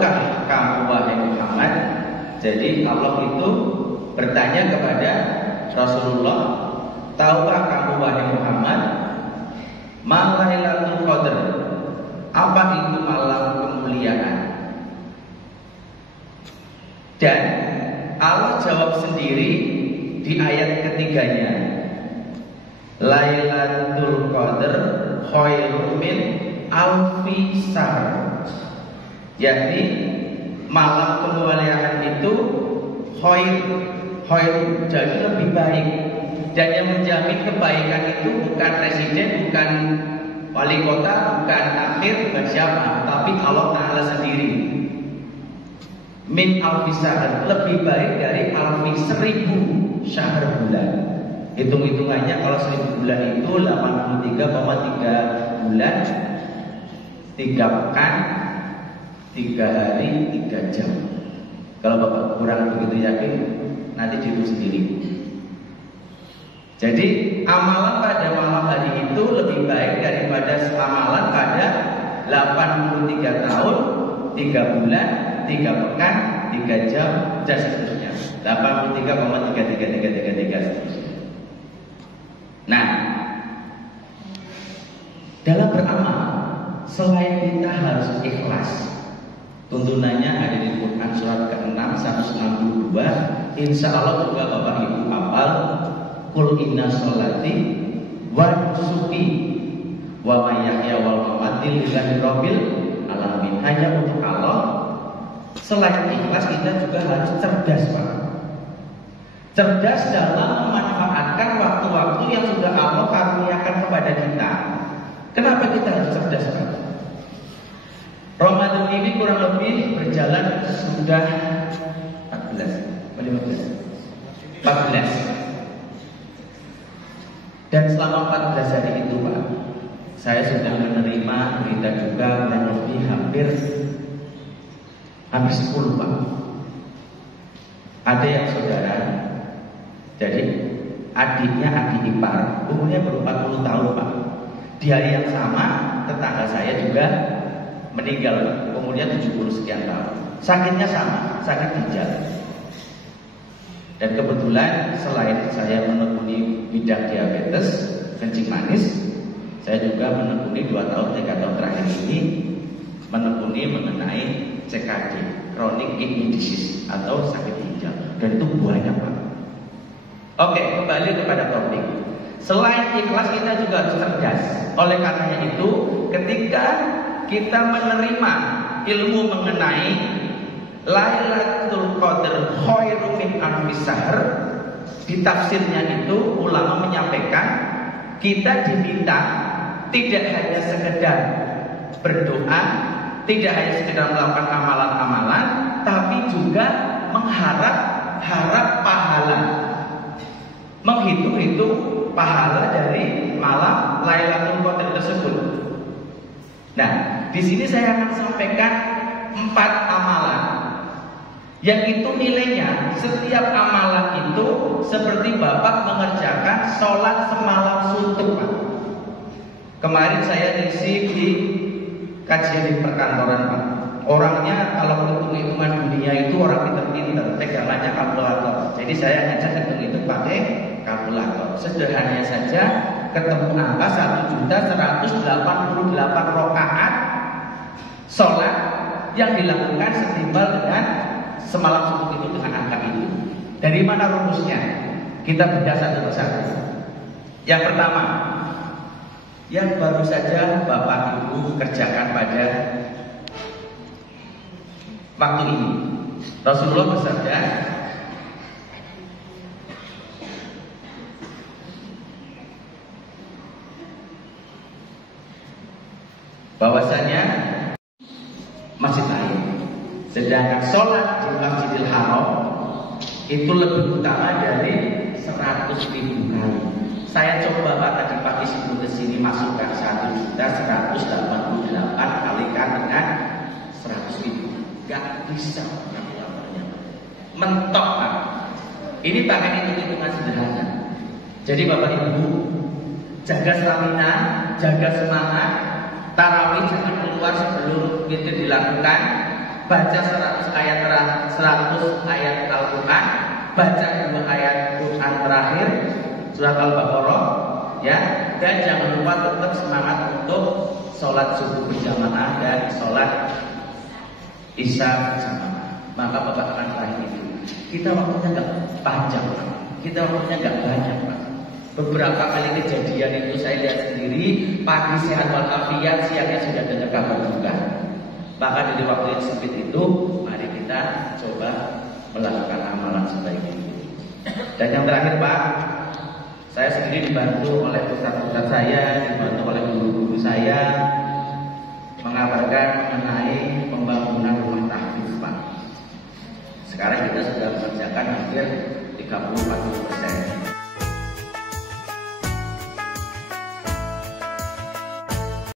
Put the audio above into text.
tahukah kamu wahai Muhammad? Jadi Allah itu bertanya kepada Rasulullah, tahukah kamu wahai Muhammad ma Lailatul Qadar? Apa itu malam kemuliaan? Dan Allah jawab sendiri di ayat ketiganya, Lailatul Qadar khairun min alfi syahr. Yakni malam kemuliaan itu khair, jadi lebih baik. Dan yang menjamin kebaikan itu bukan presiden, bukan wali kota, bukan akhir, bukan siapa, tapi Allah Ta'ala sendiri. Min alfi syahr, lebih baik dari alfi 1000 syahr bulan. Hitung-hitungannya kalau 1000 bulan itu 83,3 bulan, 3 pekan, 3 hari, 3 jam. Kalau Bapak kurang begitu yakin, nanti dihitung sendiri. Jadi amalan pada malam hari itu lebih baik daripada amalan pada 83 tahun, 3 bulan, 3 pekan, 3 jam, dan seterusnya. 83,33333 seterusnya. Nah, dalam beramal, selain kita harus ikhlas, tuntunannya ada di Quran surat ke-6 162. Insya Allah juga Bapak Ibu hafal, Qul inna sholati wa nusuki wa mahyaya wal mamati lillahi rabbil alamin. Hanya untuk Allah. Selain ikhlas, kita juga harus cerdas, Pak. Cerdas dalam memanfaatkan waktu-waktu yang sudah Allah karuniakan kepada kita. Kenapa kita harus cerdas, Pak? Ramadan ini kurang lebih berjalan sudah 14. Dan selama 14 hari itu, Pak, saya sudah menerima berita juga kurang lebih hampir 10, Pak. Ada yang saudara, jadi adiknya adik ipar, umurnya baru 40 tahun, Pak. Di hari yang sama, tetangga saya juga meninggal, umurnya 70 sekian tahun. Sakitnya sama, sakit ginjal. Dan kebetulan selain saya menekuni bidang diabetes, kencing manis, saya juga menekuni 2 tahun, 3 tahun terakhir ini menekuni mengenai CKD, chronic kidney disease atau sakit ginjal. Dan itu banyak, Pak. Oke, kembali kepada topik. Selain ikhlas, kita juga harus cerdas. Oleh karena itu, ketika kita menerima ilmu mengenai Lailatul Qadar khairun min alfi syahr, di tafsirnya itu ulama menyampaikan kita diminta tidak hanya sekedar berdoa, tidak hanya sekedar melakukan amalan-amalan, tapi juga harap pahala, menghitung pahala dari malam Lailatul Qadar tersebut. Nah, di sini saya akan sampaikan 4 amalan yang itu nilainya setiap amalan itu seperti Bapak mengerjakan sholat semalam suntuk, Pak. Kemarin saya ngisi di kajian di perkantoran, Pak. Orangnya kalau hitung-hitungan dunia itu orang pinter-pinter, pegangannya kalkulator. Jadi saya ngajak hitung itu pakai kalkulator. Sederhananya saja, ketemu angka 1.188 rakaat sholat yang dilakukan setimbal dengan semalam suntuk itu dengan angka itu. Dari mana rumusnya? Kita bedah satu persatu. Yang pertama, yang baru saja Bapak Ibu kerjakan pada waktu ini. Rasulullah bersabda, bahwasanya masjid lain, sedangkan sholat di Masjidil Haram itu lebih utama dari 100.000 kali. Saya coba, Pak, tadi pagi sebelum ke sini masukkan 1.188 kalikan dengan 100.000. Gak bisa kalkulatornya, mentok, Pak. Ini pakai hitung-hitungan sederhana. Jadi Bapak Ibu jaga stamina, jaga semangat. Tarawih jangan keluar sebelum itu dilakukan. baca 100 ayat Al-Quran, baca 2 ayat Quran terakhir surat Al-Baqarah, ya, dan jangan lupa tetap semangat untuk sholat subuh berjamaah dan sholat isya berjamaah. Maka Bapak akan terakhir itu kita waktunya nggak panjang, kita waktunya nggak banyak, Pak. Beberapa kali kejadian itu saya lihat sendiri, pagi sehat walafiat, siangnya sudah dengar kabar duka. Maka dari waktu yang sempit itu, mari kita coba melakukan amalan sebaik itu. Dan yang terakhir, Pak, saya sendiri dibantu oleh ustaz-ustaz saya, dibantu oleh guru-guru saya,